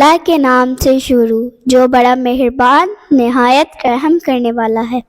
अल्लाह के नाम से शुरू जो बड़ा मेहरबान निहायत रहम करने वाला है।